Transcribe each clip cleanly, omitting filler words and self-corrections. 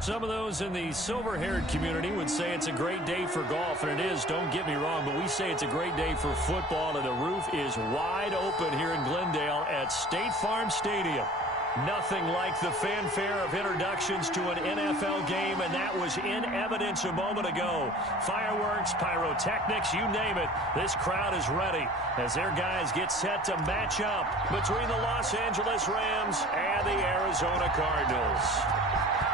Some of those in the silver-haired community would say it's a great day for golf, and it is, don't get me wrong, but we say it's a great day for football, and the roof is wide open here in Glendale at State Farm Stadium. Nothing like the fanfare of introductions to an NFL game, and that was in evidence a moment ago. Fireworks, pyrotechnics, you name it. This crowd is ready as their guys get set to match up between the Los Angeles Rams and the Arizona Cardinals.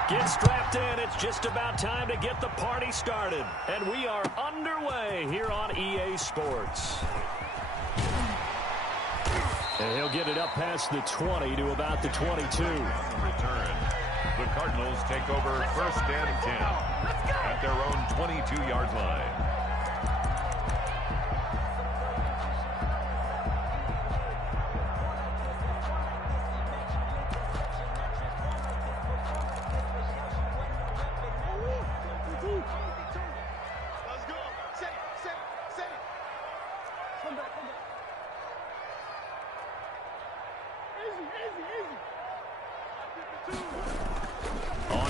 Get strapped in. It's just about time to get the party started. And we are underway here on EA Sports. And he'll get it up past the 20 to about the 22. Return. The Cardinals take over first and 10 at their own 22-yard line.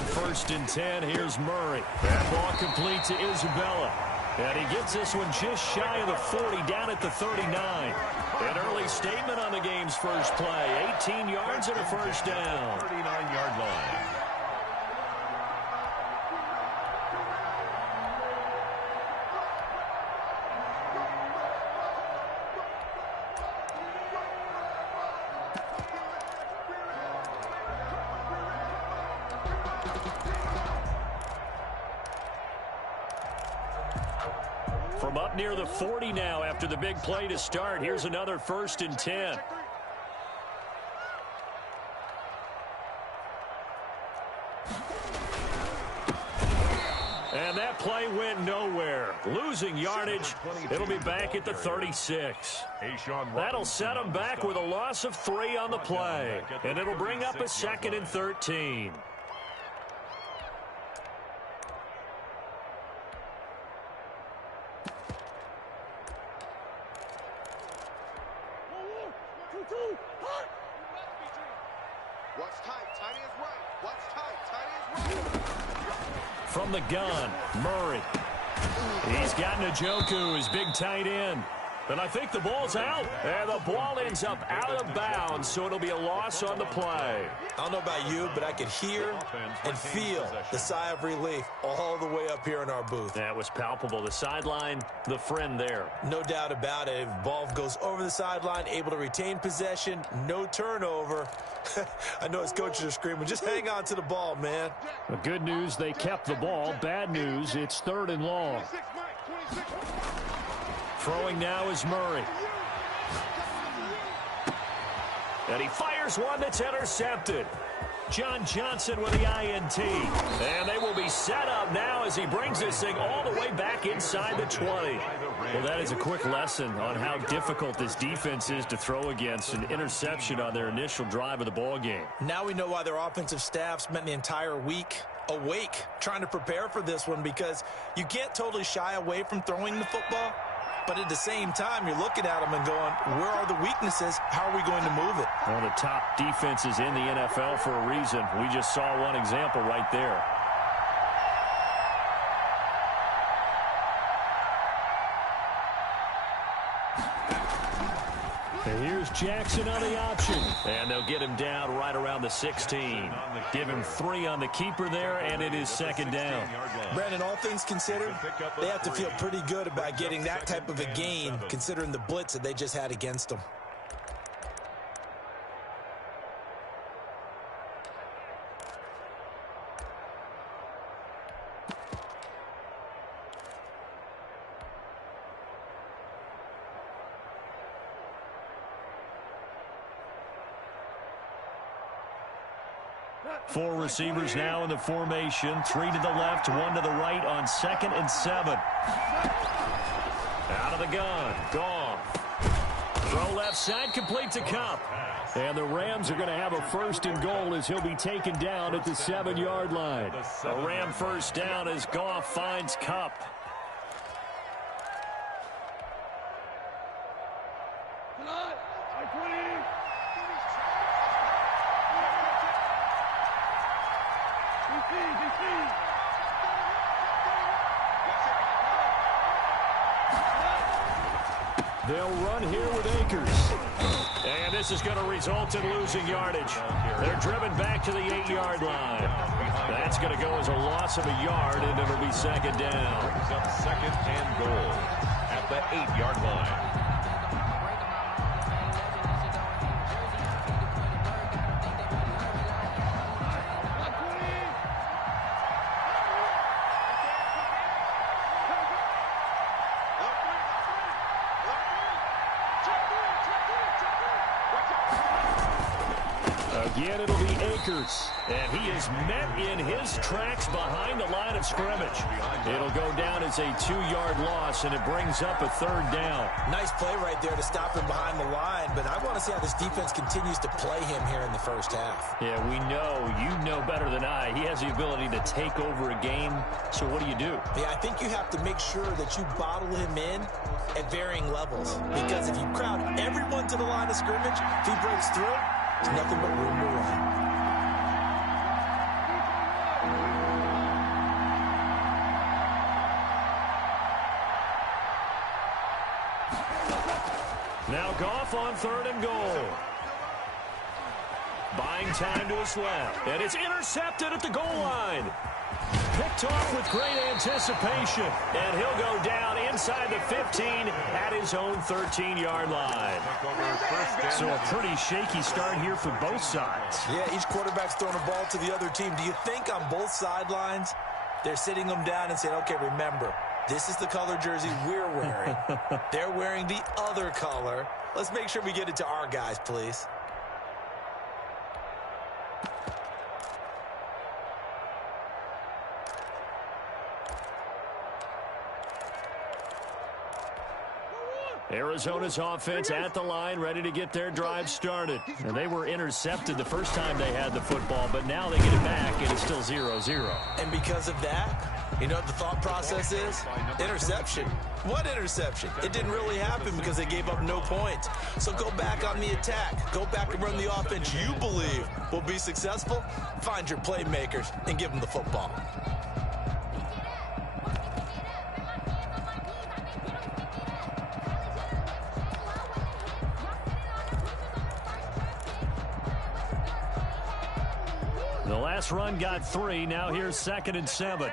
First and 10, here's Murray. That ball complete to Isabella. And he gets this one just shy of the 40, down at the 39. An early statement on the game's first play. 18 yards and a first down. 39-yard line. From up near the 40 now after the big play to start. Here's another first and 10. And that play went nowhere. Losing yardage. It'll be back at the 36. That'll set them back with a loss of 3 on the play. And it'll bring up a second and 13. From the gun, Murray. He's got Njoku, his big tight end. And I think the ball's out. And the ball ends up out of bounds, so it'll be a loss on the play. I don't know about you, but I could hear and feel the sigh of relief all the way up here in our booth. That was palpable. The sideline, the friend there. No doubt about it. If the ball goes over the sideline, able to retain possession, no turnover. I know his coaches are screaming, just hang on to the ball, man. The good news, they kept the ball. Bad news, it's 3rd and long. Throwing now is Murray. And he fires one that's intercepted. John Johnson with the INT. And they will be set up now as he brings this thing all the way back inside the 20. Well, that is a quick lesson on how difficult this defense is to throw against. An interception on their initial drive of the ball game. Now we know why their offensive staff spent the entire week awake trying to prepare for this one, because you can't totally shy away from throwing the football. But at the same time, you're looking at them and going, where are the weaknesses? How are we going to move it? One of the top defenses in the NFL for a reason. We just saw one example right there. And here's Jackson on the option. And they'll get him down right around the 16. Give him 3 on the keeper there, and it is 2nd down. Brandon, all things considered, they have to feel pretty good about getting that type of a gain, considering the blitz that they just had against them. Four receivers now in the formation. 3 to the left, 1 to the right on 2nd and 7. Out of the gun. Gone. Throw left side, complete to Kupp. And the Rams are going to have a 1st and goal as he'll be taken down at the 7-yard line. A Ram first down as Goff finds Kupp. They'll run here with Akers. And this is going to result in losing yardage. They're driven back to the 8-yard line. That's going to go as a loss of a yard, and it'll be second down. Brings up second and goal at the 8-yard line. Again, it'll be Akers. And he is met in his tracks behind the line of scrimmage. It'll go down as a 2-yard loss, and it brings up a third down. Nice play right there to stop him behind the line, but I want to see how this defense continues to play him here in the first half. Yeah, we know. You know better than I. He has the ability to take over a game, so what do you do? Yeah, I think you have to make sure that you bottle him in at varying levels, because if you crowd everyone to the line of scrimmage, if he breaks through, there's nothing but room to run. Now Goff on third and goal. Buying time to his left. And it's intercepted at the goal line. Picked off with great anticipation. And he'll go down inside the 15 at his own 13-yard line. So a pretty shaky start here for both sides. Yeah, each quarterback's throwing a ball to the other team. Do you think on both sidelines they're sitting them down and saying, okay, remember, this is the color jersey we're wearing. They're wearing the other color. Let's make sure we get it to our guys, please. Arizona's offense at the line, ready to get their drive started. And they were intercepted the first time they had the football, but now they get it back, and it's still 0-0. And because of that, you know what the thought process is? Interception. What interception? It didn't really happen because they gave up no points. So go back on the attack. Go back and run the offense you believe will be successful. Find your playmakers and give them the football. The last run got 3. Now here's 2nd and 7.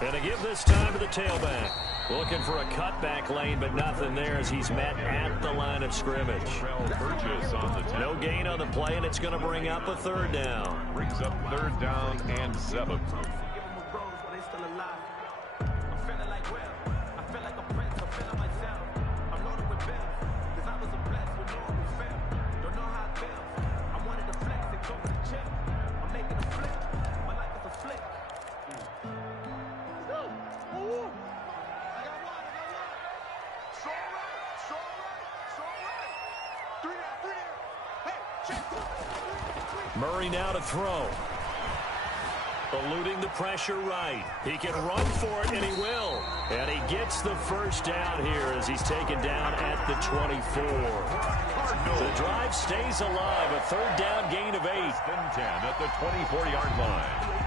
And a give this time to the tailback. Looking for a cutback lane, but nothing there as he's met at the line of scrimmage. No gain on the play, and it's going to bring up a third down. Brings up third down and 7. Murray now to throw. Eluding the pressure right. He can run for it, and he will. And he gets the first down here as he's taken down at the 24. The drive stays alive. A third down gain of 8. 10 at the 24-yard line.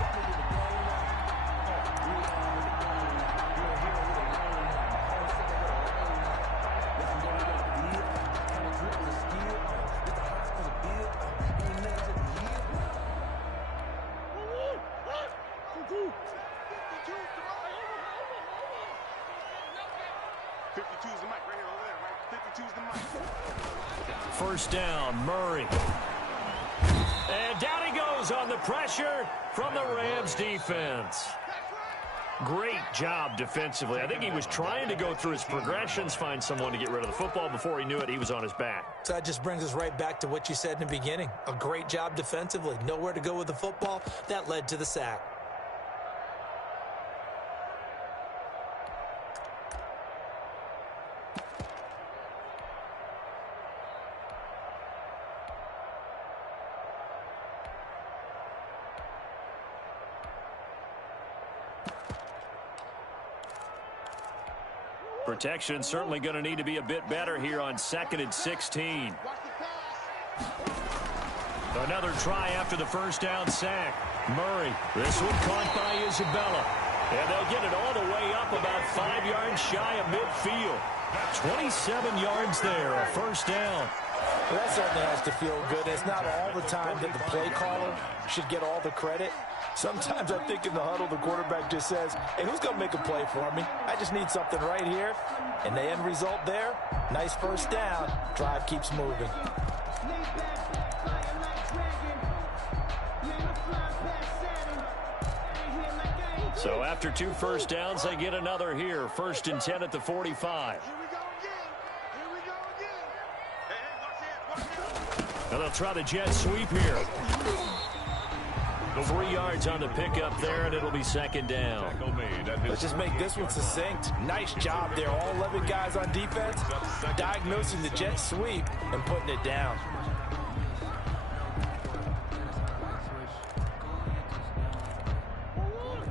First down, Murray. And down he goes on the pressure from the Rams defense. Great job defensively. I think he was trying to go through his progressions, find someone to get rid of the football. Before he knew it, he was on his back. So that just brings us right back to what you said in the beginning. A great job defensively. Nowhere to go with the football. That led to the sack. Protection certainly going to need to be a bit better here on 2nd and 16. Another try after the first down sack. Murray. This one caught by Isabella. And they'll get it all the way up about 5 yards shy of midfield. 27 yards there, a first down. Well, that certainly has to feel good. It's not all the time that the play caller should get all the credit. Sometimes I think in the huddle, the quarterback just says, hey, who's going to make a play for me? I just need something right here. And the end result there, nice first down. Drive keeps moving. So after 2 first downs, they get another here. 1st and 10 at the 45. And they'll try the jet sweep here. 3 yards on the pickup there, and it'll be 2nd down. Let's just make this one succinct. Nice job there. All 11 guys on defense diagnosing the jet sweep and putting it down.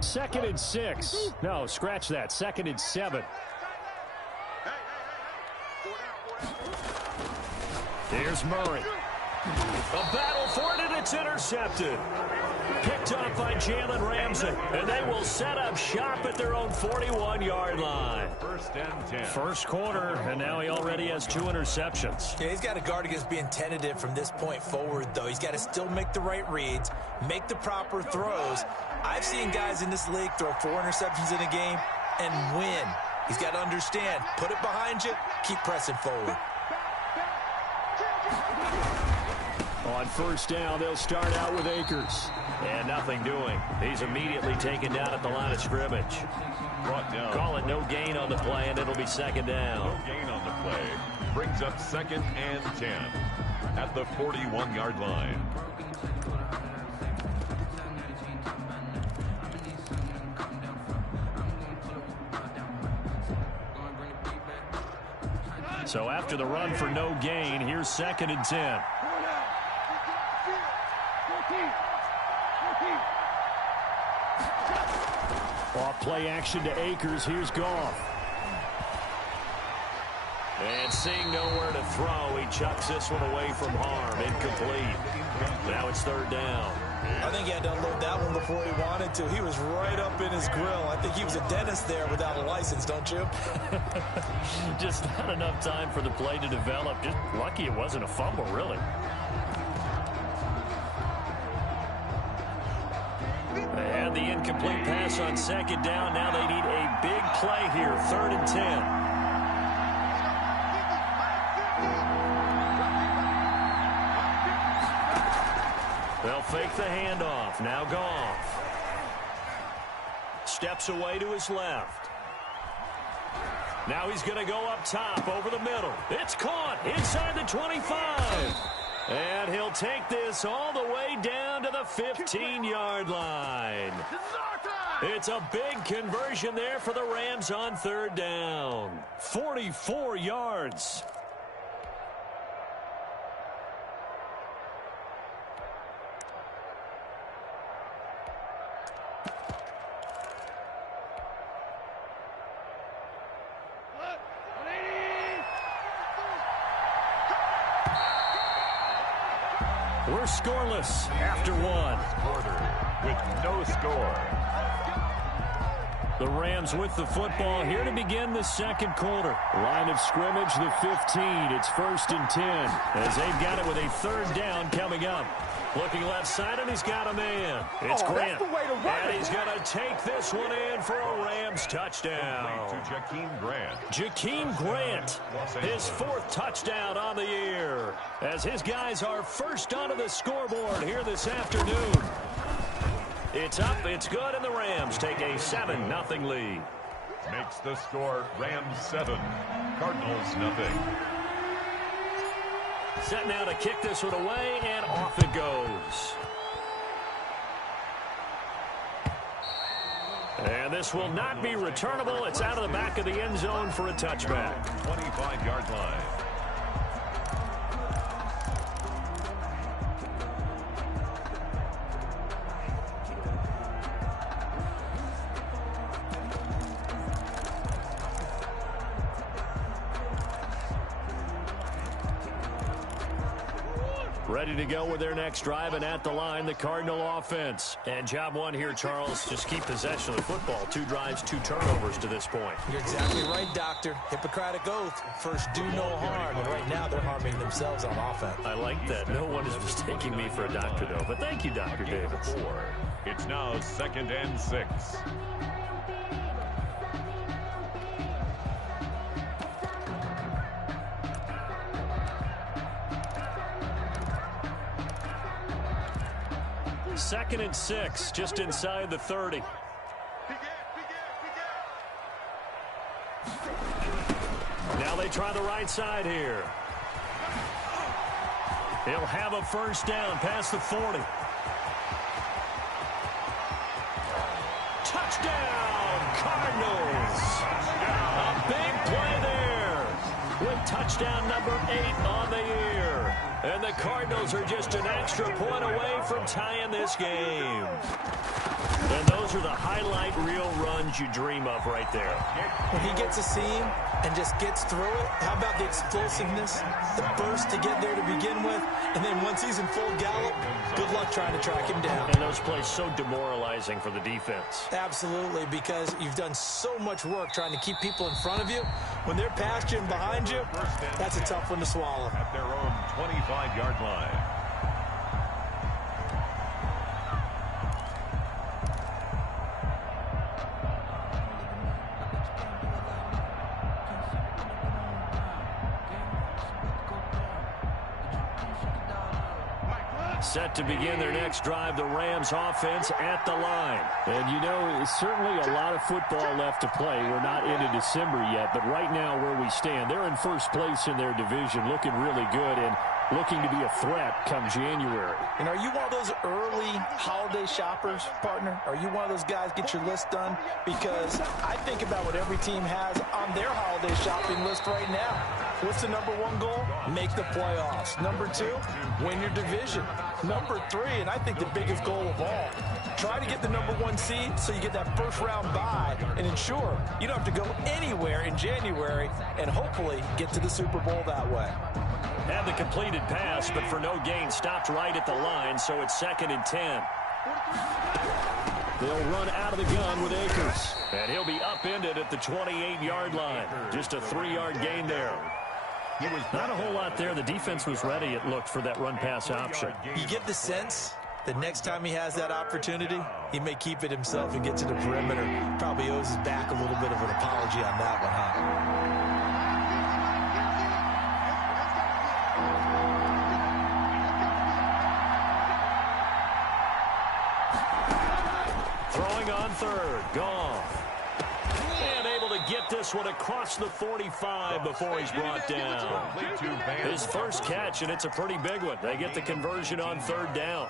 Second and 6. No, scratch that. 2nd and 7. Here's Murray. A battle for it, and it's intercepted. Picked off by Jalen Ramsey. And they will set up shop at their own 41-yard line. 1st and 10. First quarter, and now he already has 2 interceptions. Yeah, he's got to guard against being tentative from this point forward, though. He's got to still make the right reads, make the proper throws. I've seen guys in this league throw 4 interceptions in a game and win. He's got to understand, put it behind you, keep pressing forward. On first down, they'll start out with Akers. And nothing doing. He's immediately taken down at the line of scrimmage. Brought down. Call it no gain on the play, and it'll be 2nd down. No gain on the play. Brings up 2nd and 10 at the 41-yard line. So after the run for no gain, here's 2nd and 10. Off play action to Akers. Here's Goff. And seeing nowhere to throw, he chucks this one away from harm. Incomplete. Now it's 3rd down. I think he had to unload that one before he wanted to. He was right up in his grill. I think he was a dentist there without a license, don't you? Just not enough time for the play to develop. Just lucky it wasn't a fumble, really. And the incomplete pass on 2nd down. Now they need a big play here. 3rd and 10. They'll fake the handoff. Now Goff. Steps away to his left. Now he's going to go up top over the middle. It's caught inside the 25. And he'll take this all the way down to the 15-yard line. It's a big conversion there for the Rams on 3rd down. 44 yards. We're scoreless after 1. Quarter with no score. The Rams with the football here to begin the 2nd quarter. Line of scrimmage, the 15. It's 1st and 10 as they've got it with a 3rd down coming up. Looking left side, and he's got a man. It's Grant. And he's going to take this one in for a Rams touchdown. To Jakeem Grant. Jakeem Grant, his 4th touchdown on the year, as his guys are first onto the scoreboard here this afternoon. It's up, it's good, and the Rams take a 7-0 lead. Makes the score Rams 7, Cardinals nothing. Set now to kick this one away, and off it goes. And this will not be returnable. It's out of the back of the end zone for a touchback. 25-yard line. Ready to go with their next drive, and at the line, the Cardinal offense. And job one here, Charles, just keep possession of the football. 2 drives, 2 turnovers to this point. You're exactly right, Doctor. Hippocratic oath. First, do no harm. And right now, they're harming themselves on offense. I like that. No one is mistaking me for a doctor, though. But thank you, Dr. Davis. It's now 2nd and 6. Second and 6, just inside the 30. Now they try the right side here. He'll have a first down past the 40. Touchdown, Cardinals. A big play there with touchdown number 8 on the year. And the Cardinals are just an extra point away from tying this game. And those are the highlight reel runs you dream of right there. When he gets a seam and just gets through it, how about the explosiveness, the burst to get there to begin with, and then once he's in full gallop, good luck trying to track him down. And those plays so demoralizing for the defense. Absolutely, because you've done so much work trying to keep people in front of you. When they're past you and behind you, that's a tough one to swallow. At their own 25-yard line. Set to begin their next drive, the Rams offense at the line. And you know, it's certainly a lot of football left to play. We're not into December yet, but right now where we stand, they're in first place in their division, looking really good and looking to be a threat come January. And are you one of those early holiday shoppers, partner? Are you one of those guys get your list done? Because I think about what every team has on their holiday shopping list right now. What's the number 1 goal? Make the playoffs. Number 2, win your division. Number 3, and I think the biggest goal of all, try to get the number 1 seed so you get that first round bye and ensure you don't have to go anywhere in January and hopefully get to the Super Bowl that way. Had the completed pass, but for no gain, stopped right at the line, so it's 2nd and 10. They'll run out of the gun with Akers, and he'll be upended at the 28-yard line. Just a 3-yard gain there. Not a whole lot there. The defense was ready, it looked, for that run-pass option. You get the sense that next time he has that opportunity, he may keep it himself and get to the perimeter. Probably owes his back a little bit of an apology on that one, huh? Throwing on third, Goff. And able to get this one across the 45 before he's brought down. His first catch, and it's a pretty big one. They get the conversion on 3rd down.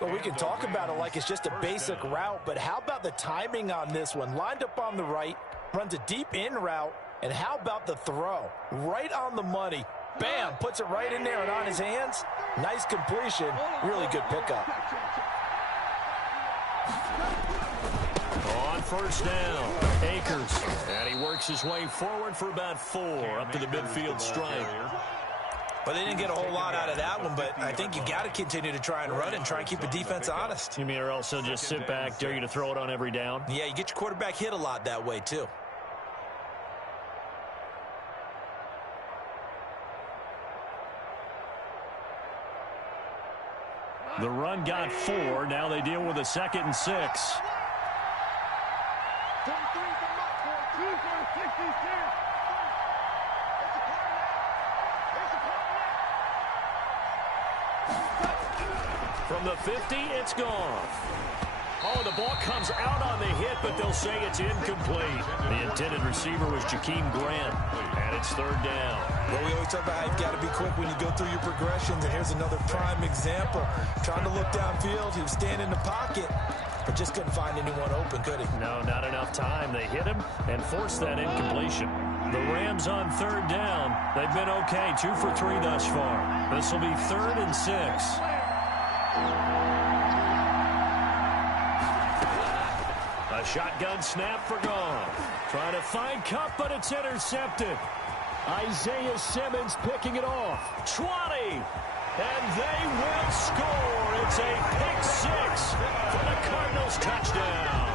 Well, we can talk about it like it's just a basic route, but how about the timing on this one? Lined up on the right, runs a deep in route, and how about the throw? Right on the money. Bam, puts it right in there and on his hands. Nice completion, really good pickup. On first down, Akers. And he works his way forward for about 4 up to the midfield stripe. But they didn't get a whole lot out of that one, but I think you got to continue to try and run and try and keep the defense honest. You mean or else they'll just sit back, dare you to throw it on every down? Yeah, you get your quarterback hit a lot that way, too. The run got 4. Now they deal with a 2nd and 6. From the 50, it's gone. Oh, the ball comes out on the hit, but they'll say it's incomplete. The intended receiver was Jakeem Grant, and it's 3rd down. Well, we always talk about how you've got to be quick when you go through your progressions, and here's another prime example. Trying to look downfield, he was standing in the pocket, but just couldn't find anyone open, could he? No, not enough time. They hit him and forced that incompletion. The Rams on 3rd down. They've been okay, 2 for 3 thus far. This will be 3rd and 6. A shotgun snap for Goff. Trying to find Cup, but it's intercepted. Isaiah Simmons picking it off. 20. And they Score! It's a pick six for the Cardinals. Touchdown.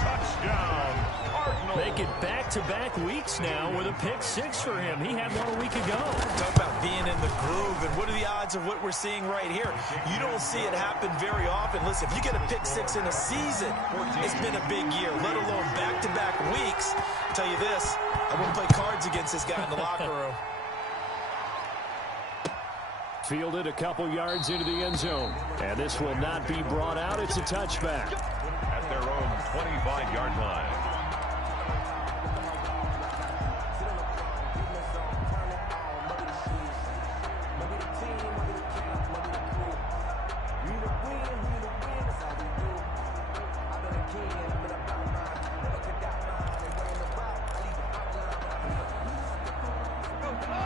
Touchdown, Cardinals. Make it back-to-back weeks now with a pick six for him. He had one a week ago. Talk about being in the groove, and what are the odds of what we're seeing right here? You don't see it happen very often. Listen, if you get a pick six in a season, it's been a big year, let alone back-to-back weeks. I'll tell you this, I wouldn't play cards against this guy in the locker room. Fielded a couple yards into the end zone. And this will not be brought out. It's a touchback. At their own 25-yard line.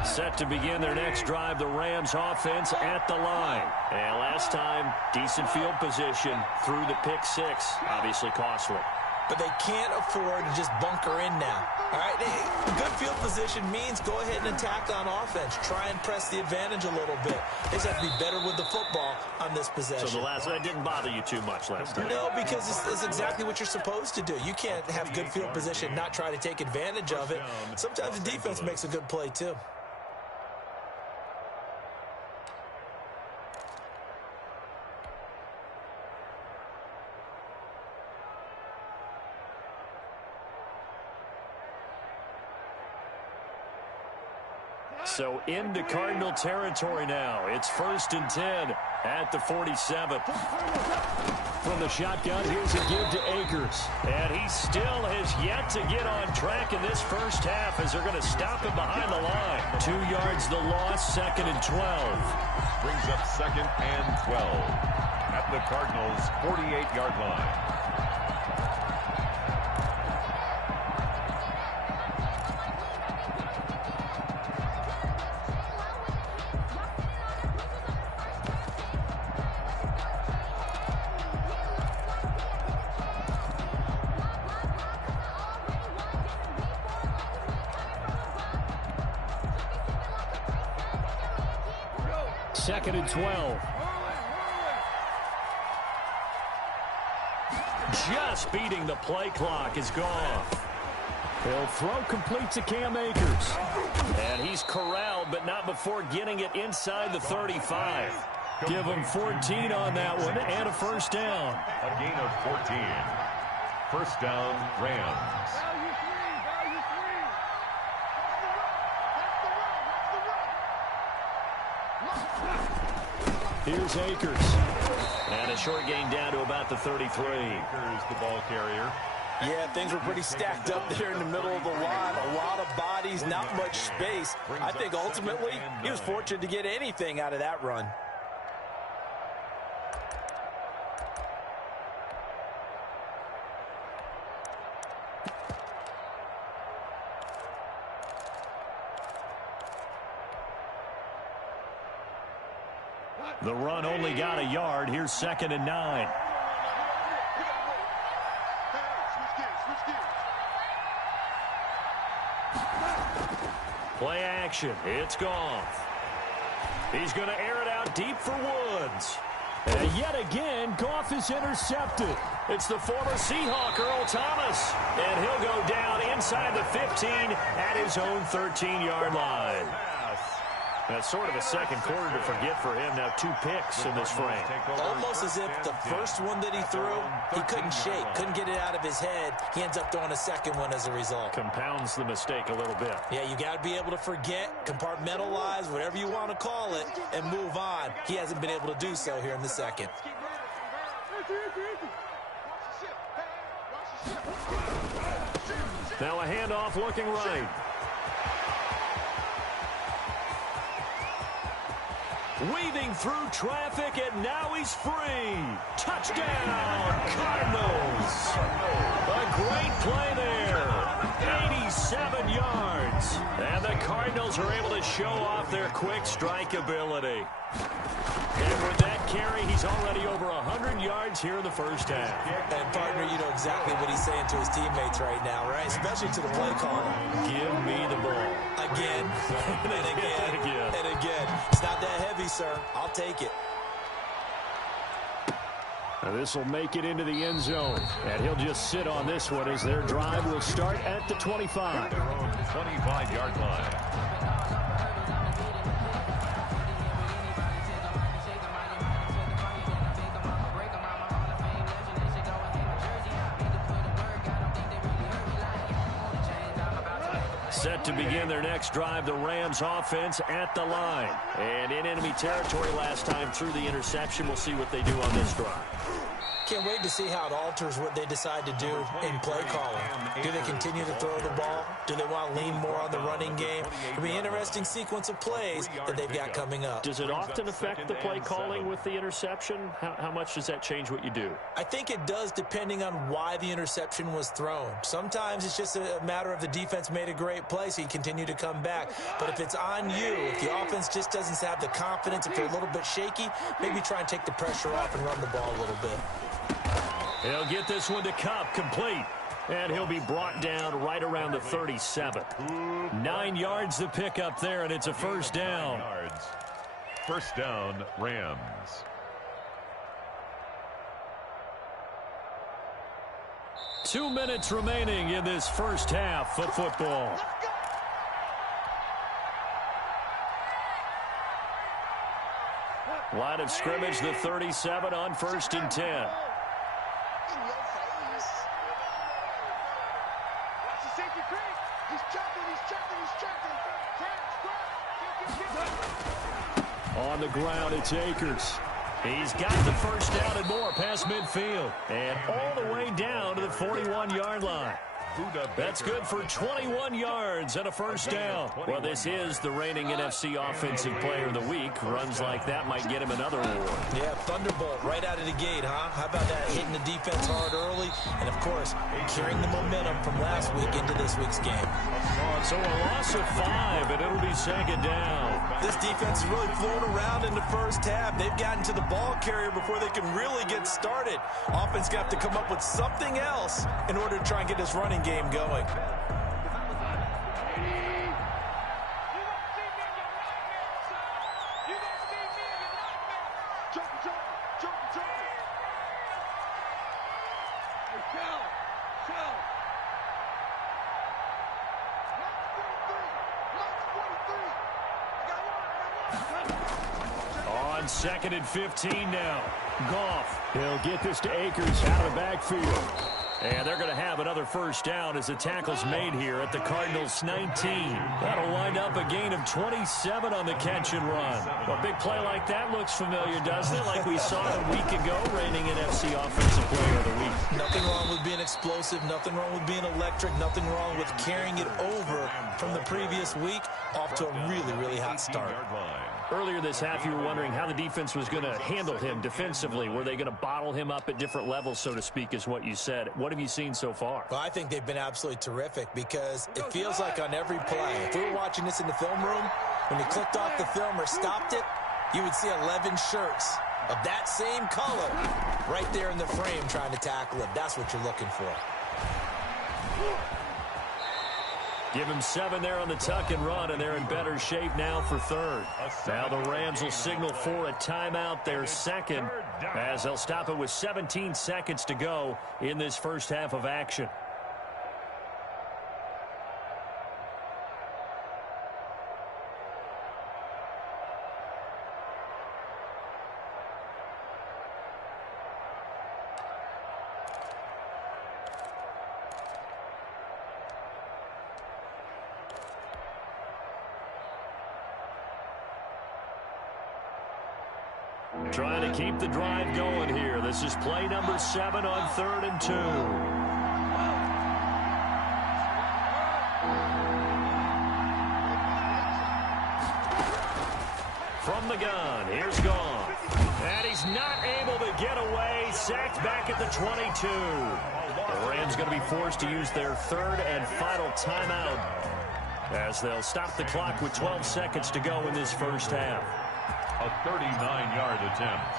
Set to begin their next drive, the Rams offense at the line. And last time, decent field position through the pick six. Obviously costly. But they can't afford to just bunker in now. All right, good field position means go ahead and attack on offense. Try and press the advantage a little bit. They just have to be better with the football on this possession. So that didn't bother you too much last time? No, because it's exactly what you're supposed to do. You can't have good field position, not try to take advantage of it. Sometimes the defense makes a good play, too. So into Cardinal territory now. It's 1st and 10 at the 47. From the shotgun, here's a give to Akers. And he still has yet to get on track in this first half as they're going to stop him behind the line. 2 yards the loss, 2nd and 12. Brings up 2nd and 12 at the Cardinals' 48-yard line. Second and 12. Just beating the play clock is gone. He'll throw complete to Cam Akers. And he's corralled, but not before getting it inside the 35. Give him 14 on that one and a first down. A gain of 14. First down, Rams. Here's Akers. And a short gain down to about the 33. Akers, the ball carrier. Yeah, things were pretty stacked up there in the middle of the line. A lot of bodies, not much space. I think ultimately he was fortunate to get anything out of that run. The run only got a yard. Here's 2nd and 9. Play action. It's Goff. He's going to air it out deep for Woods. And yet again, Goff is intercepted. It's the former Seahawk, Earl Thomas. And he'll go down inside the 15 at his own 13-yard line. That's sort of a second quarter to forget for him. Now 2 picks in this frame. Almost as if the first one that he threw, he couldn't shake, couldn't get it out of his head. He ends up throwing a second one as a result. Compounds the mistake a little bit. Yeah, you got to be able to forget, compartmentalize, whatever you want to call it, and move on. He hasn't been able to do so here in the second. Now a handoff looking right. Weaving through traffic, and now he's free. Touchdown, Cardinals. A great play there. 87 yards. And the Cardinals are able to show off their quick strike ability. And with that carry, he's already over 100 yards here in the first half. And, partner, you know exactly what he's saying to his teammates right now, right? Especially to the play caller. Give me the ball. Again, and again, and again. It's not that heavy, sir. I'll take it. Now this will make it into the end zone, and he'll just sit on this one as their drive will start at the 25. Their own 25-yard line. Set to begin their next drive, the Rams offense at the line. And in enemy territory last time through the interception. We'll see what they do on this drive. Can't wait to see how it alters what they decide to do in play calling. Do they continue to throw the ball? Do they want to lean more on the running game? It'll be an interesting sequence of plays that they've got coming up. Does it often affect the play calling with the interception? How much does that change what you do? I think it does depending on why the interception was thrown. Sometimes it's just a matter of the defense made a great play, so you continue to come back. But if it's on you, if the offense just doesn't have the confidence, if they're a little bit shaky, maybe try and take the pressure off and run the ball a little bit. He'll get this one to Cup, complete. And he'll be brought down right around the 37. 9 yards to pick up there, and it's a first down. First down, Rams. Two minutes remaining in this first half of football. Line of scrimmage, the 37 on 1st and 10. On the ground, it's Akers. He's got the first down and more past midfield. And all the way down to the 41-yard line. That's good for 21 yards and a first down. Well, this is the reigning NFC Offensive Player of the Week. Runs like that might get him another award. Yeah, thunderbolt right out of the gate, huh? How about that, hitting the defense hard early? And, of course, carrying the momentum from last week into this week's game. So a loss of 5, and it'll be second down. This defense is really flown around in the first half. They've gotten to the ball carrier before they can really get started. Offense got to come up with something else in order to try and get this running game going. On 2nd and 15 now. Goff. He'll get this to Akers out of the backfield. And they're going to have another first down as the tackle's made here at the Cardinals' 19. That'll wind up a gain of 27 on the catch and run. A big play like that looks familiar, doesn't it? Like we saw it a week ago, reigning NFC Offensive Player of the Week. Nothing wrong with being explosive. Nothing wrong with being electric. Nothing wrong with carrying it over from the previous week off to a really, really hot start. Earlier this half, you were wondering how the defense was going to handle him defensively. Were they going to bottle him up at different levels, so to speak, is what you said. What have you seen so far? Well, I think they've been absolutely terrific because it feels like on every play, if we were watching this in the film room, when you clicked off the film or stopped it, you would see 11 shirts of that same color right there in the frame trying to tackle him. That's what you're looking for. Give him 7 there on the tuck and run, and they're in better shape now for third. Now the Rams will signal for a timeout, their second, as they'll stop it with 17 seconds to go in this first half of action. Trying to keep the drive going here. This is play number 7 on 3rd and 2. From the gun, here's Goff. And he's not able to get away. Sacked back at the 22. The Rams going to be forced to use their 3rd and final timeout as they'll stop the clock with 12 seconds to go in this first half. A 39-yard attempt.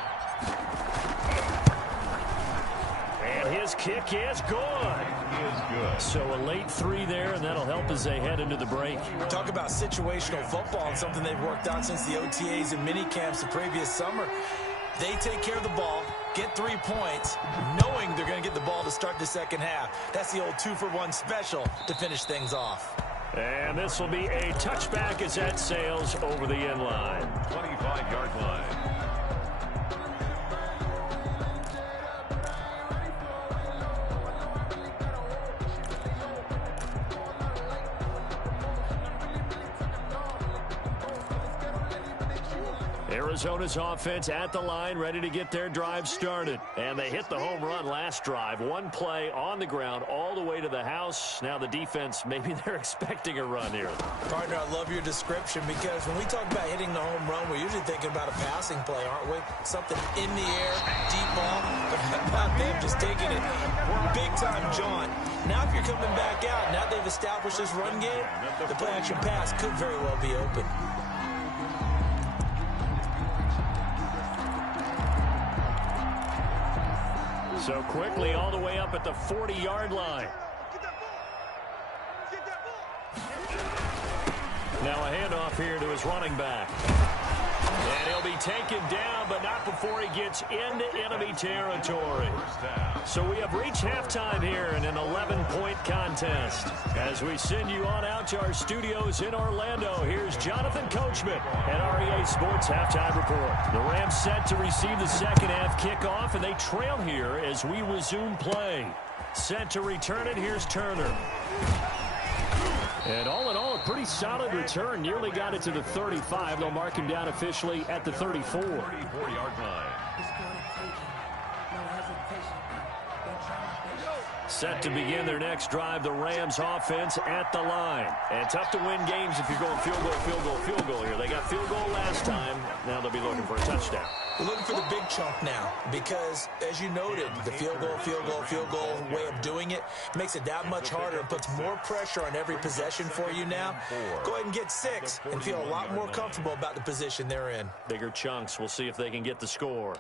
And his kick is good. So a late 3 there, and that'll help as they head into the break. Talk about situational football and something they've worked on since the OTAs and mini camps the previous summer. They take care of the ball, get 3 points, knowing they're going to get the ball to start the second half. That's the old 2-for-1 special to finish things off. And this will be a touchback as that sails over the end line. 25-yard line. Arizona's offense at the line, ready to get their drive started. And they hit the home run last drive. One play on the ground all the way to the house. Now the defense, maybe they're expecting a run here. Partner, I love your description because when we talk about hitting the home run, we're usually thinking about a passing play, aren't we? Something in the air, deep ball. But how about them just taking it big-time jaunt? Now if you're coming back out, now they've established this run game, the play-action pass could very well be open. So quickly all the way up at the 40-yard line. Now a handoff here to his running back. And he'll be taken down, but not before he gets into enemy territory. So we have reached halftime here in an 11-point contest. As we send you on out to our studios in Orlando, here's Jonathan Coachman at REA Sports Halftime Report. The Rams set to receive the second half kickoff, and they trail here as we resume play. Set to return it, here's Turner. And all in all, a pretty solid return. Nearly got it to the 35. They'll mark him down officially at the 34. 34-yard line. Set to begin their next drive, the Rams offense at the line. And tough to win games if you're going field goal, field goal, field goal here. They got field goal last time. Now they'll be looking for a touchdown. We're looking for the big chunk now because, as you noted, the field goal way of doing it makes it that much harder and puts more pressure on every possession for you now. Go ahead and get 6 and feel a lot more comfortable about the position they're in. Bigger chunks. We'll see if they can get the score.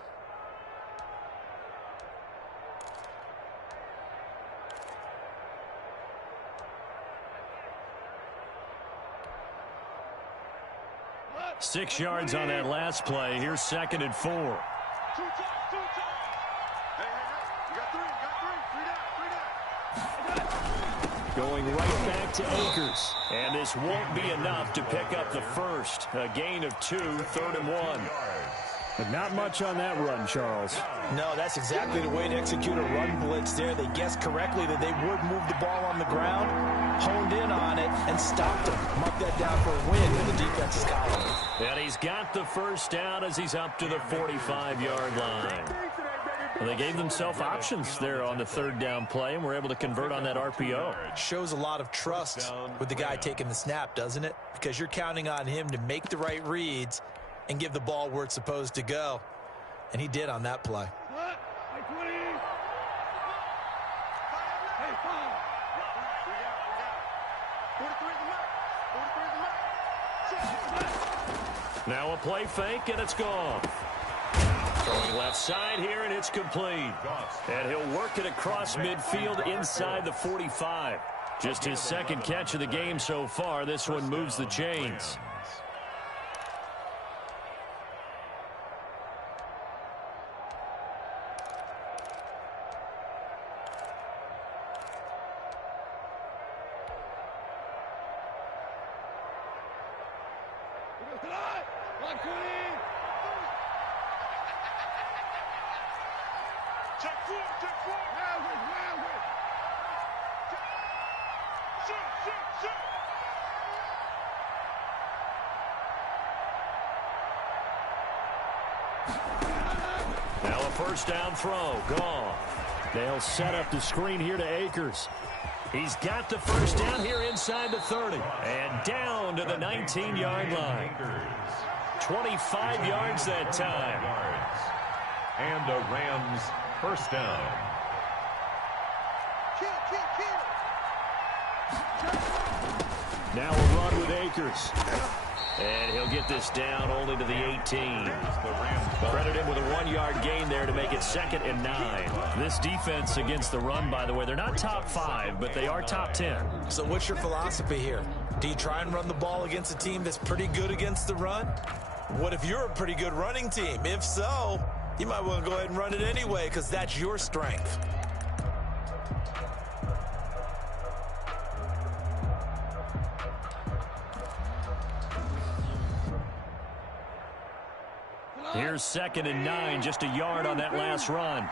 Six yards on that last play. Here's 2nd and 4. Going right back to Akers. And this won't be enough to pick up the first. A gain of 2, 3rd and 1. But not much on that run, Charles. No, that's exactly the way to execute a run blitz there. They guessed correctly that they would move the ball on the ground, honed in on it, and stopped him. Mark that down for a win when the defense is calling. And he's got the first down as he's up to the 45-yard line. Well, they gave themselves options there on the 3rd down play, and were able to convert on that RPO. It shows a lot of trust with the guy taking the snap, doesn't it? Because you're counting on him to make the right reads and give the ball where it's supposed to go. And he did on that play. Now a play fake, and it's gone. Throwing left side here, and it's complete. And he'll work it across midfield inside the 45. Just his 2nd catch of the game so far. This one moves the chains. Now a first down throw, gone. They'll set up the screen here to Akers. He's got the first down here inside the 30. And down to the 19-yard line. 25 yards that time. And a Rams first down. Now a run with Akers. And he'll get this down only to the 18. Credit him with a 1-yard gain there to make it 2nd and 9. This defense against the run, by the way, they're not top 5, but they are top 10. So what's your philosophy here? Do you try and run the ball against a team that's pretty good against the run? What if you're a pretty good running team? If so, you might want to go ahead and run it anyway because that's your strength. Here's 2nd and 9, just a yard on that last run.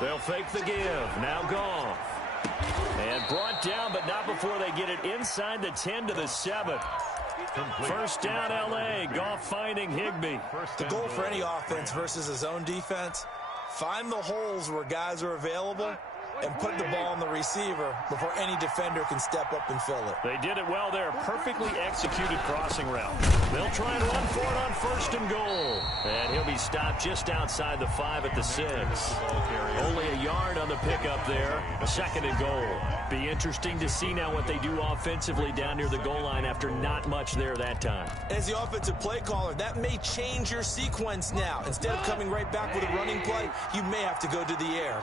They'll fake the give. Now Goff. And brought down, but not before they get it inside the 10 to the 7. First down, L.A. Goff finding Higbee. The goal for any offense versus a zone defense, find the holes where guys are available and put the ball on the receiver before any defender can step up and fill it. They did it well there. Perfectly executed crossing route. They'll try and run for it on 1st and goal. And he'll be stopped just outside the 5 at the 6. Only a yard on the pickup there. 2nd and goal. Be interesting to see now what they do offensively down near the goal line after not much there that time. As the offensive play caller, that may change your sequence now. Instead of coming right back with a running play, you may have to go to the air.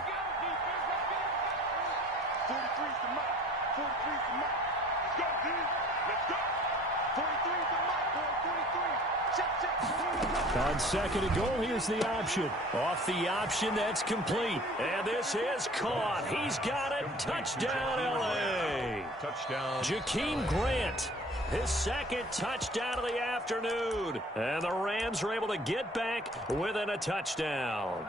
43's the mic. 43's the mic. Let's go, D. Let's go. 43's the mic, boy. 43. Check. On 2nd and goal, here's the option. Off the option, that's complete. And this is caught. He's got it. Touchdown, L.A. Touchdown. Jakeem Grant. His 2nd touchdown of the afternoon. And the Rams are able to get back within a touchdown.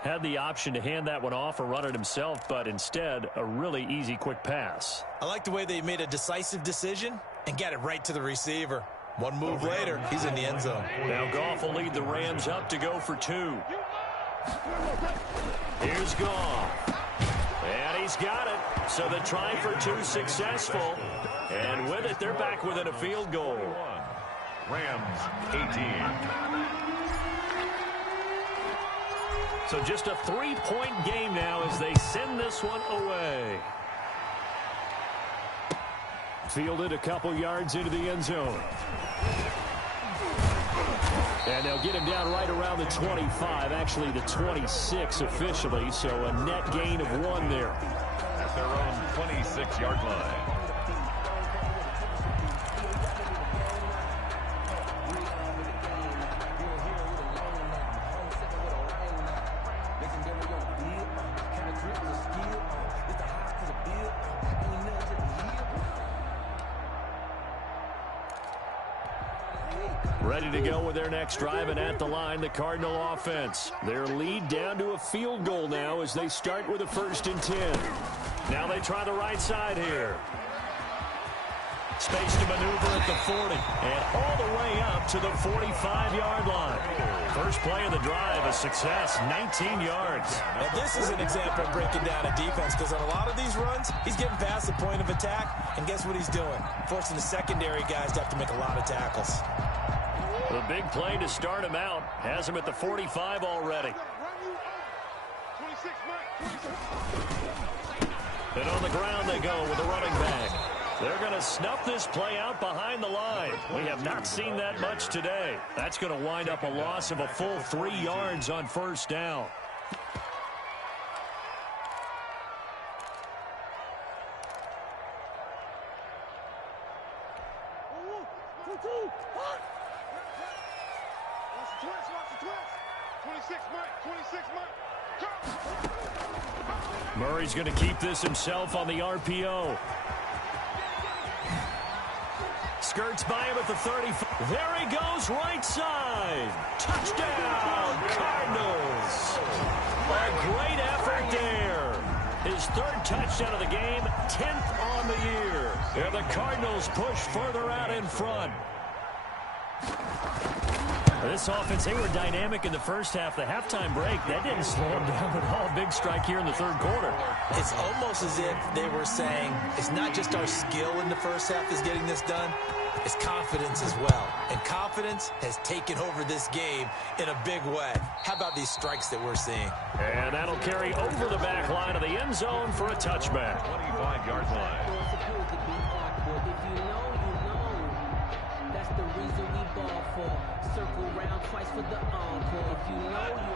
Had the option to hand that one off or run it himself, but instead, a really easy, quick pass. I like the way they made a decisive decision and got it right to the receiver. One move later, he's in the end zone. Now Goff will lead the Rams up to go for 2. Here's Goff. And he's got it. So the try for 2 successful. And with it, they're back within a field goal. Rams 18. So just a 3-point game now as they send this one away. Fielded a couple yards into the end zone. And they'll get him down right around the 25, actually the 26 officially, so a net gain of 1 there. At their own 26-yard line. Ready to go with their next drive, and at the line, the Cardinal offense. Their lead down to a field goal now as they start with a 1st and 10. Now they try the right side here. Space to maneuver at the 40, and all the way up to the 45-yard line. First play of the drive, a success, 19 yards. Now this is an example of breaking down a defense because on a lot of these runs, he's getting past the point of attack, and guess what he's doing? Forcing the secondary guys to have to make a lot of tackles. The big play to start him out has him at the 45 already. And on the ground they go with a running back. They're going to snuff this play out behind the line. We have not seen that much today. That's going to wind up a loss of a full 3 yards on 1st down. Murray's going to keep this himself on the RPO. Skirts by him at the 35. There he goes, right side. Touchdown, Cardinals. A great effort there. His 3rd touchdown of the game, 10th on the year. And the Cardinals push further out in front. This offense, they were dynamic in the first half. The halftime break, that didn't slow them down at all. Big strike here in the 3rd quarter. It's almost as if they were saying, it's not just our skill in the first half that's getting this done, it's confidence as well. And confidence has taken over this game in a big way. How about these strikes that we're seeing? And that'll carry over the back line of the end zone for a touchback. 25-yard line. If you know, you know. That's the reason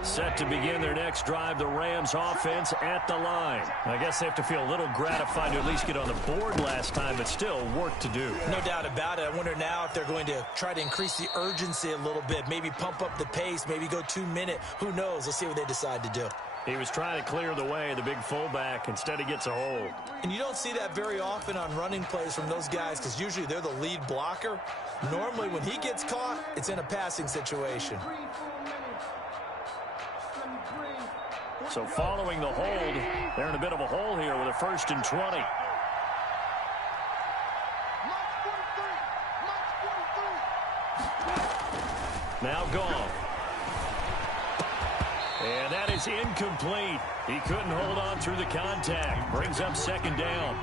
Set to begin their next drive, the Rams offense at the line. I guess they have to feel a little gratified to at least get on the board last time, but still work to do. No doubt about it. I wonder now if they're going to try to increase the urgency a little bit, maybe pump up the pace, maybe go 2 minute. Who knows? Let's see what they decide to do. He was trying to clear the way, the big fullback. Instead, he gets a hold. And you don't see that very often on running plays from those guys because usually they're the lead blocker. Normally, when he gets caught, it's in a passing situation. So following the hold, they're in a bit of a hole here with a 1st and 20. Now Goff. And that is incomplete. He couldn't hold on through the contact. Brings up 2nd down.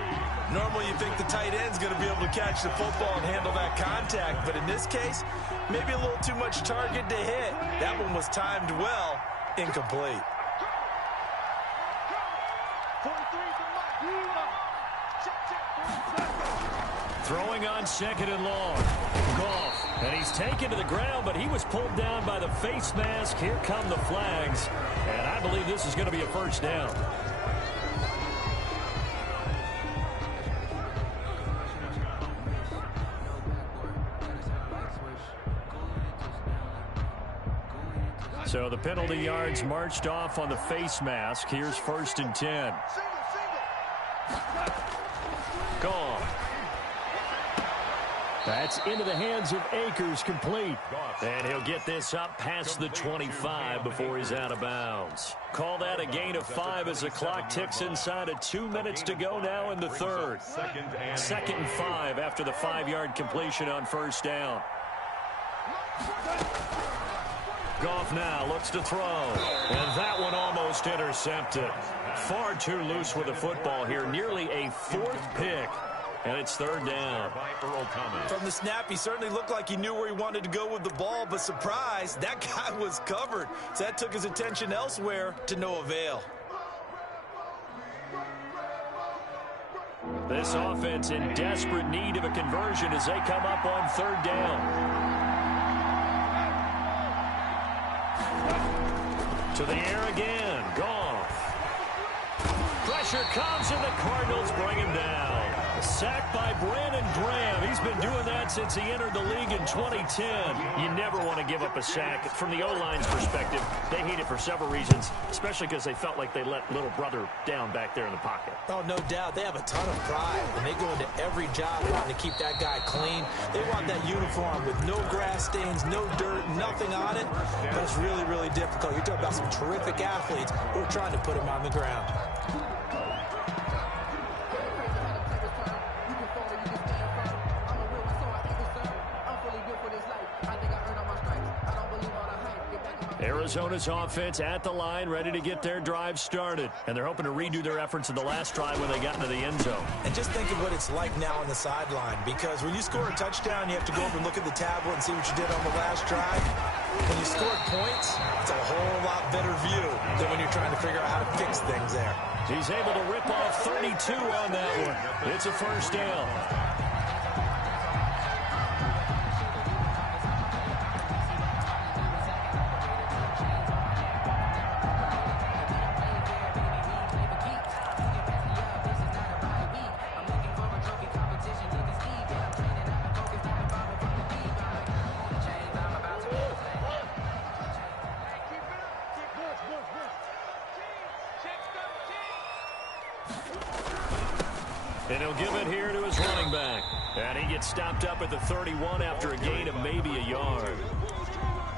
Normally you think the tight end's going to be able to catch the football and handle that contact. But in this case, maybe a little too much target to hit. That one was timed well. Incomplete. Throwing on 2nd and long. Goff. And he's taken to the ground, but he was pulled down by the face mask. Here come the flags. And I believe this is going to be a 1st down. So the penalty yards marched off on the face mask. Here's 1st and 10. Gone. That's into the hands of Akers, complete. And he'll get this up past the 25 before he's out of bounds. Call that a gain of 5 as the clock ticks inside of 2 minutes to go now in the 3rd. 2nd and 5 after the 5-yard completion on 1st down. Goff now looks to throw. And that one almost intercepted. Far too loose with the football here. Nearly a 4th pick. And it's 3rd down. From the snap, he certainly looked like he knew where he wanted to go with the ball, but surprise, that guy was covered. So that took his attention elsewhere to no avail. This offense in desperate need of a conversion as they come up on 3rd down. To the air again. Goff. Pressure comes, and the Cardinals bring him down. Sacked by Brandon Graham. He's been doing that since he entered the league in 2010. You never want to give up a sack. From the O-line's perspective, they hate it for several reasons, especially because they felt like they let little brother down back there in the pocket. Oh, no doubt. They have a ton of pride, and they go into every job wanting to keep that guy clean. They want that uniform with no grass stains, no dirt, nothing on it. But it's really, really difficult. You're talking about some terrific athletes who are trying to put him on the ground. Arizona's offense at the line, ready to get their drive started. And they're hoping to redo their efforts in the last drive when they got into the end zone. And just think of what it's like now on the sideline, because when you score a touchdown, you have to go over and look at the tablet and see what you did on the last drive. When you score points, it's a whole lot better view than when you're trying to figure out how to fix things there. He's able to rip off 32 on that one. It's a 1st down. And he'll give it here to his running back. And he gets stopped up at the 31 after a gain of maybe a yard.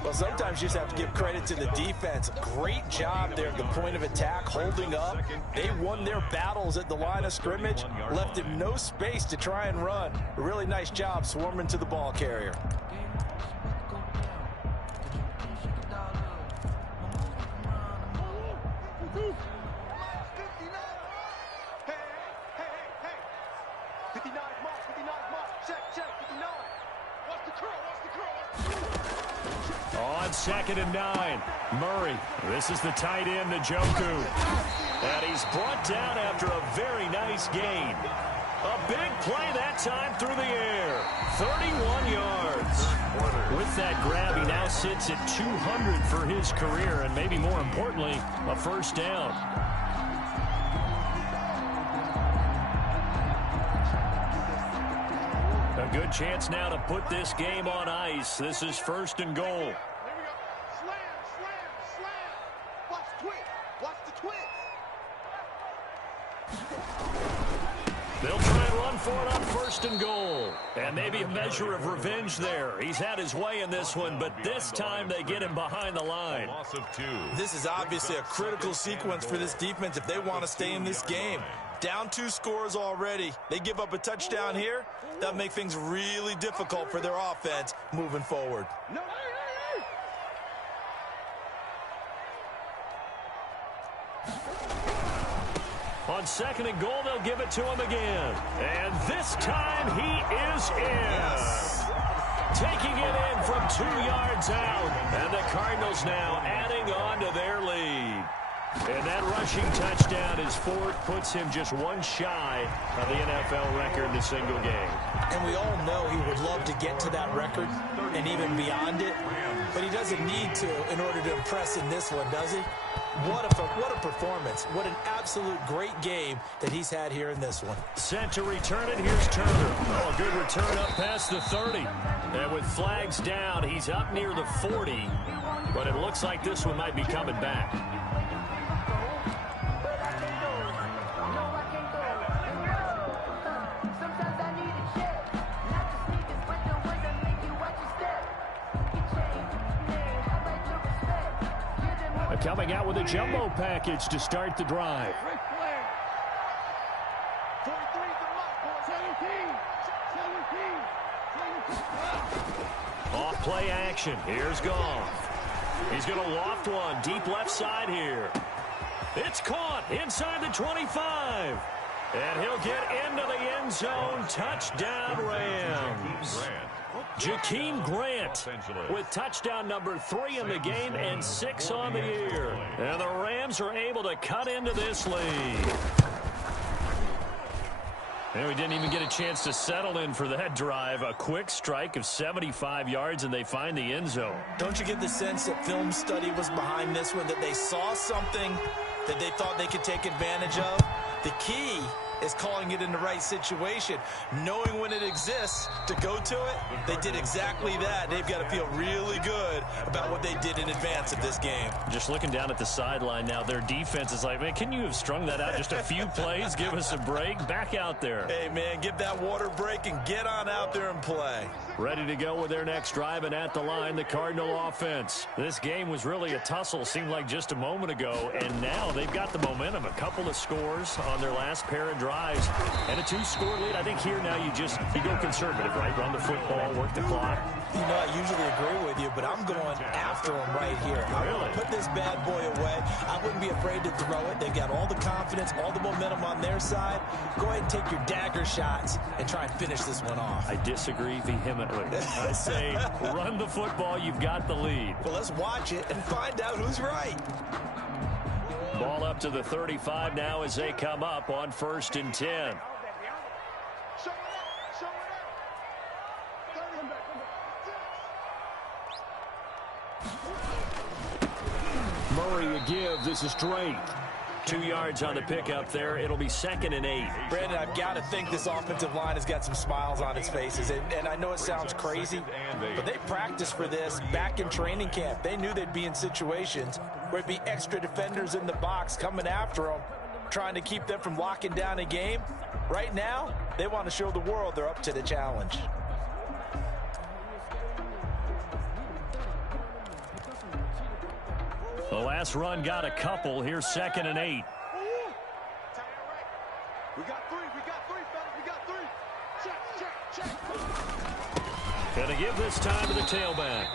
Well, sometimes you just have to give credit to the defense. Great job there at the point of attack, holding up. They won their battles at the line of scrimmage, left him no space to try and run. A really nice job swarming to the ball carrier. On 2nd and 9, Murray. This is the tight end, Njoku. And he's brought down after a very nice gain. A big play that time through the air. 31 yards. With that grab, he now sits at 200 for his career, and maybe more importantly, a first down. A good chance now to put this game on ice. This is 1st and goal. Here we go. Slam, slam, slam. Watch the twist. Watch the twist. They'll try and run for it on 1st and goal. And maybe a measure of revenge there. He's had his way in this one, but this time they get him behind the line. Loss of 2. This is obviously a critical sequence for this defense if they want to stay in this game. Down 2 scores already. They give up a touchdown here. That'll make things really difficult for their offense moving forward. No. On 2nd and goal, they'll give it to him again. And this time he is in. Taking it in from 2 yards out. And the Cardinals now adding on to their lead. And that rushing touchdown, his 4th, puts him just one shy of the NFL record in a single game. And we all know he would love to get to that record and even beyond it. But he doesn't need to in order to impress in this one, does he? What a performance. What an absolute great game that he's had here in this one. Set to return it. Here's Turner. Oh, a good return up past the 30. And with flags down, he's up near the 40. But it looks like this one might be coming back. Coming out with a jumbo package to start the drive. 43 the mark, 17. Off play action. Here's Goff. He's going to loft one deep left side here. It's caught inside the 25. And he'll get into the end zone. Touchdown, Rams. Jakeem Grant with touchdown number 3 in the game and 6 on the year. And the Rams are able to cut into this lead. And we didn't even get a chance to settle in for that drive. A quick strike of 75 yards, and they find the end zone. Don't you get the sense that film study was behind this one, that they saw something that they thought they could take advantage of? The key is calling it in the right situation, knowing when it exists to go to it. They did exactly that. They've got to feel really good about what they did in advance of this game. Just looking down at the sideline now, their defense is like, man, can you have strung that out just a few plays? Give us a break. Back out there. Hey, man, give that water break and get on out there and play. Ready to go with their next drive, and at the line, the Cardinal offense. This game was really a tussle, seemed like just a moment ago, and now they've got the momentum. A couple of scores on their last pair of drives, and a 2-score lead. I think here now you go conservative, right? Run the football, work the clock. You know, I usually agree with you, but I'm going after him right here. I want to put this bad boy away. I wouldn't be afraid to throw it. They've got all the confidence, all the momentum on their side. Go ahead and take your dagger shots and try and finish this one off. I disagree vehemently. I say run the football. You've got the lead. Well, let's watch it and find out who's right. Ball up to the 35 now as they come up on 1st and 10. Murray a give. This is Drake. 2 yards on the pickup there. It'll be 2nd and 8. Brandon, I've got to think this offensive line has got some smiles on its faces. And I know it sounds crazy, but they practiced for this back in training camp. They knew they'd be in situations where it'd be extra defenders in the box coming after them, trying to keep them from locking down a game. Right now, they want to show the world they're up to the challenge. The last run got a couple. Here's 2nd and 8. We got three, fellas. We got 3. Check. Gonna give this time to the tailback.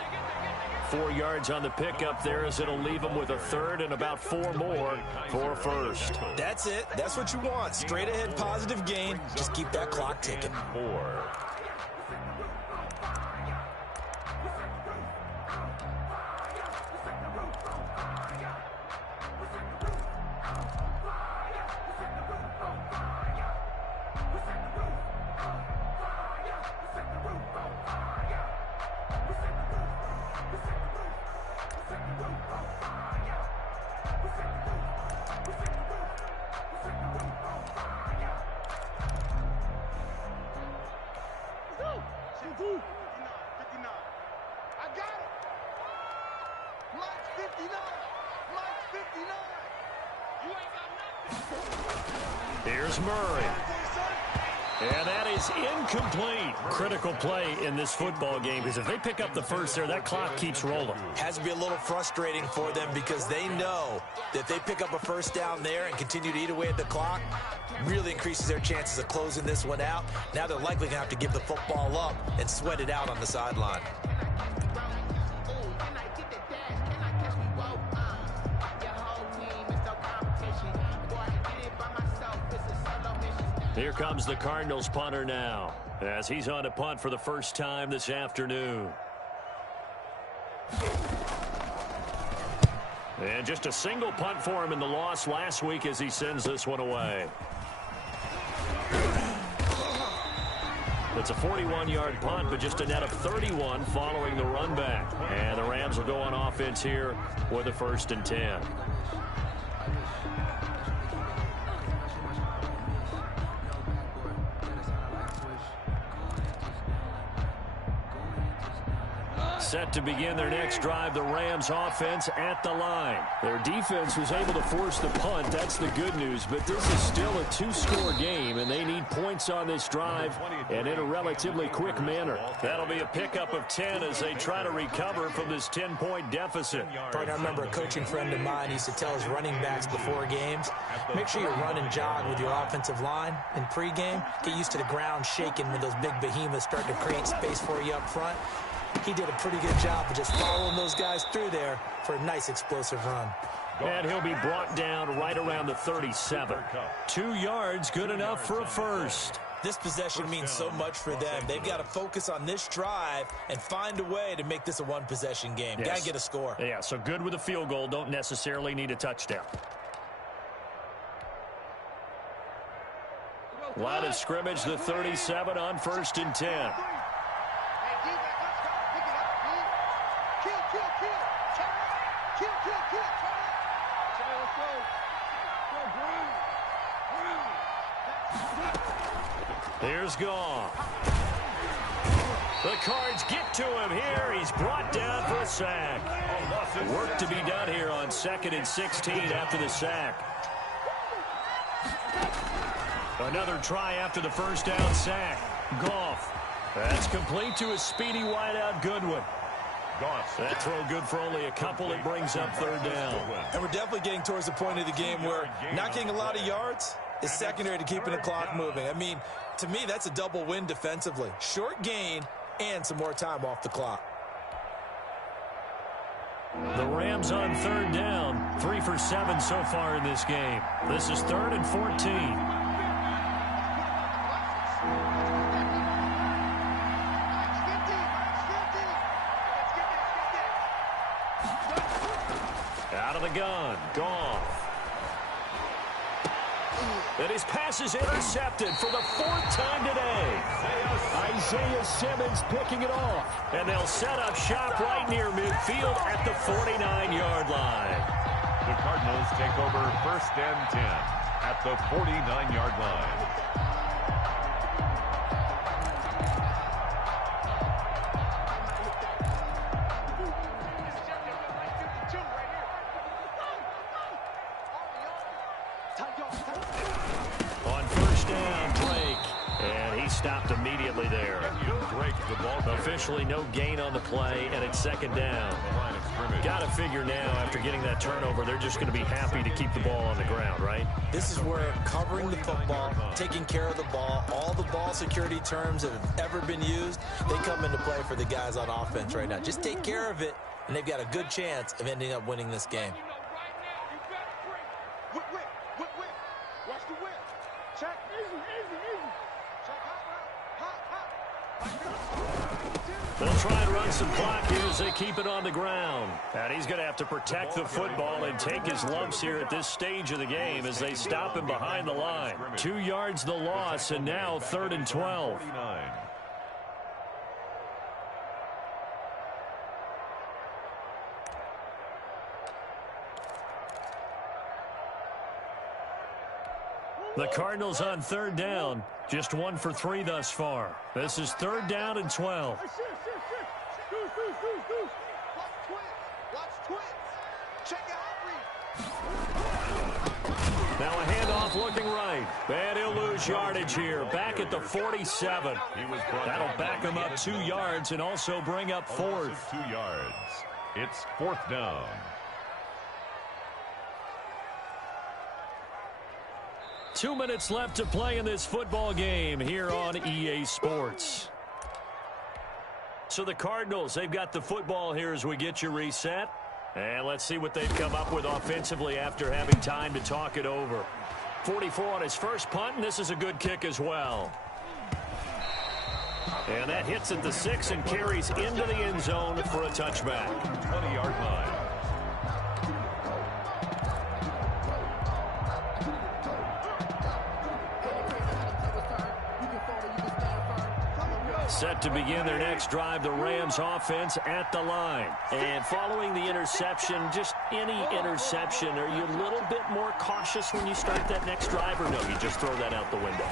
4 yards on the pickup there as it'll leave them with a 3rd and about 4 more for a 1st. That's it. That's what you want. Straight ahead, positive gain. Just keep that clock ticking. 4. 59. Mike 59. You ain't got nothing. Here's Murray. And that is incomplete. Critical play in this football game, because if they pick up the first there, that clock keeps rolling. Has to be a little frustrating for them because they know that if they pick up a first down there and continue to eat away at the clock, really increases their chances of closing this one out. Now they're likely going to have to give the football up and sweat it out on the sideline. Here comes the Cardinals punter now, as he's on to punt for the first time this afternoon. And just a single punt for him in the loss last week as he sends this one away. It's a 41-yard punt, but just a net of 31 following the run back. And the Rams will go on offense here with a 1st and 10. Set to begin their next drive, the Rams offense at the line. Their defense was able to force the punt. That's the good news, but this is still a 2-score game, and they need points on this drive and in a relatively quick manner. That'll be a pickup of 10 as they try to recover from this 10-point deficit. Partner, I remember a coaching friend of mine used to tell his running backs before games, make sure you run and jog with your offensive line in pregame. Get used to the ground shaking when those big behemoths start to create space for you up front. He did a pretty good job of just following those guys through there for a nice explosive run. And he'll be brought down right around the 37. 2 yards, good enough for a first. This possession means so much for them. They've got to focus on this drive and find a way to make this a one-possession game. Yes. Got to get a score. Yeah, so good with a field goal. Don't necessarily need a touchdown. Line of scrimmage, the 37 on 1st and 10. Here's Goff. The Cards get to him here. He's brought down for a sack. Work to be done here on 2nd and 16 after the sack. Another try after the first down sack. Goff. That's complete to a speedy wideout Goodwin. That throw good for only a couple. It brings up 3rd down. And we're definitely getting towards the point of the game where not getting a lot of yards is secondary to keeping the clock moving. I mean, to me, that's a double win defensively. Short gain and some more time off the clock. The Rams on 3rd down. 3 for 7 so far in this game. This is 3rd and 14. Out of the gun, Goff. And his pass is intercepted for the 4th time today. Isaiah Simmons picking it off. And they'll set up shop right near midfield at the 49-yard line. The Cardinals take over 1st and 10 at the 49-yard line. On 1st down, Drake. And he stopped immediately there. Officially no gain on the play, and it's 2nd down. Got to figure now, after getting that turnover, they're just going to be happy to keep the ball on the ground, right? This is where covering the football, taking care of the ball, all the ball security terms that have ever been used, they come into play for the guys on offense right now. Just take care of it, and they've got a good chance of ending up winning this game. Watch the whip. Check. Easy. Check hot. They'll try and run some clock here as they keep it on the ground. And he's going to have to protect the football and take his lumps here at this stage of the game as they stop him behind the line. 2 yards the loss, and now 3rd and 12. The Cardinals on 3rd down. Just 1 for 3 thus far. This is 3rd down and 12. Watch twins. Now a handoff looking right. And he'll lose yardage here. Back at the 47. That'll back him up 2 yards and also bring up 4th. 2 yards. It's 4th down. Two minutes left to play in this football game here on EA Sports. So the Cardinals, they've got the football here as we get you reset. And let's see what they've come up with offensively after having time to talk it over. 44 on his first punt, and this is a good kick as well. And that hits at the 6 and carries into the end zone for a touchback. 20-yard line. Set to begin their next drive, the Rams offense at the line. And following the interception, just any interception, are you a little bit more cautious when you start that next drive, or no, you just throw that out the window?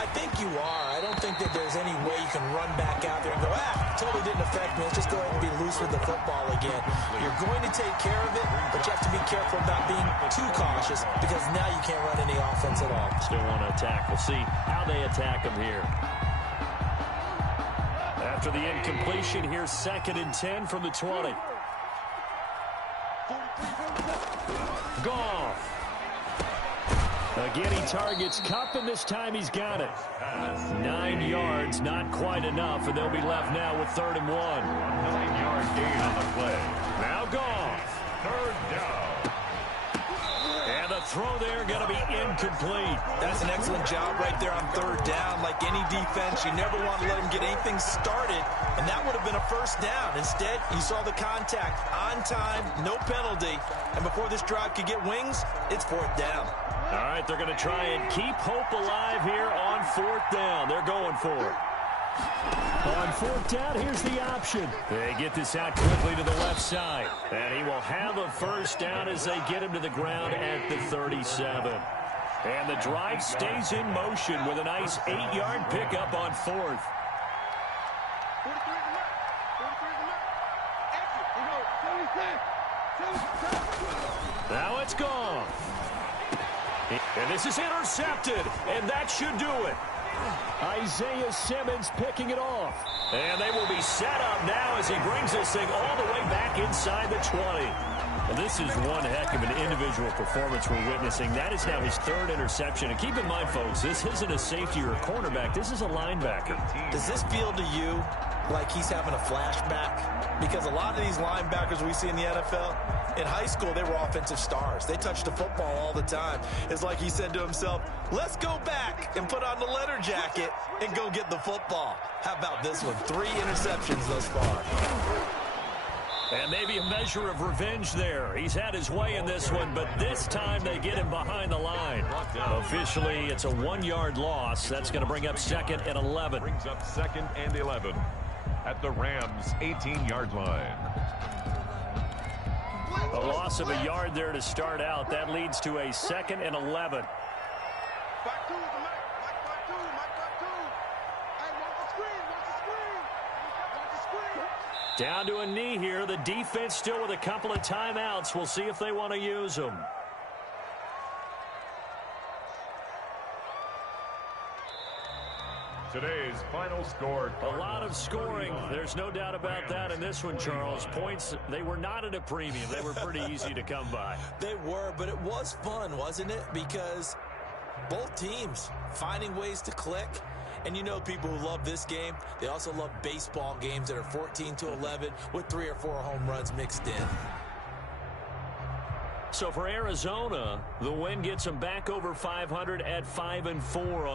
I think you are. I don't think that there's any way you can run back out there and go, totally didn't affect me. Let's just go ahead and be loose with the football again. You're going to take care of it, but you have to be careful about being too cautious because now you can't run any offense at all. Still want to attack. We'll see how they attack them here. After the incompletion, here's 2nd and 10 from the 20. Goff. Again, he targets Kupp, and this time he's got it. 9 yards, not quite enough, and they'll be left now with 3rd and 1. 9-yard gain on the play. Now Goff. 3rd down. And the throw there going to be incomplete. That's an excellent job right there on 3rd down. Like any defense, you never want to let them get anything started, and that would have been a 1st down. Instead, you saw the contact on time, no penalty, and before this drive could get wings, it's 4th down. All right, they're going to try and keep hope alive here on 4th down. They're going for it. On 4th down, here's the option. They get this out quickly to the left side. And he will have a 1st down as they get him to the ground at the 37. And the drive stays in motion with a nice 8-yard pickup on 4th. Now it's gone. And this is intercepted, and that should do it. Isaiah Simmons picking it off. And they will be set up now as he brings this thing all the way back inside the 20. Well, this is one heck of an individual performance we're witnessing. That is now his 3rd interception. And keep in mind, folks, this isn't a safety or a cornerback. This is a linebacker. Does this feel to you like he's having a flashback? Because a lot of these linebackers we see in the NFL, in high school, they were offensive stars. They touched the football all the time. It's like he said to himself, let's go back and put on the leather jacket and go get the football. How about this one? 3 interceptions thus far. And maybe a measure of revenge there. He's had his way in this one, but this time they get him behind the line. Officially, it's a 1-yard loss. That's going to bring up 2nd and 11. Brings up 2nd and 11 at the Rams' 18-yard line. A loss of a yard there to start out. That leads to a 2nd and 11. Down to a knee here. The defense still with a couple of timeouts. We'll see if they want to use them. Today's final score. A lot of scoring. There's no doubt about that in this one, Charles. Points, they were not at a premium. They were pretty easy to come by. They were, but it was fun, wasn't it? Because both teams finding ways to click. And you know people who love this game, they also love baseball games that are 14-11 with 3 or 4 home runs mixed in. So for Arizona, the win gets them back over 500 at 5-4.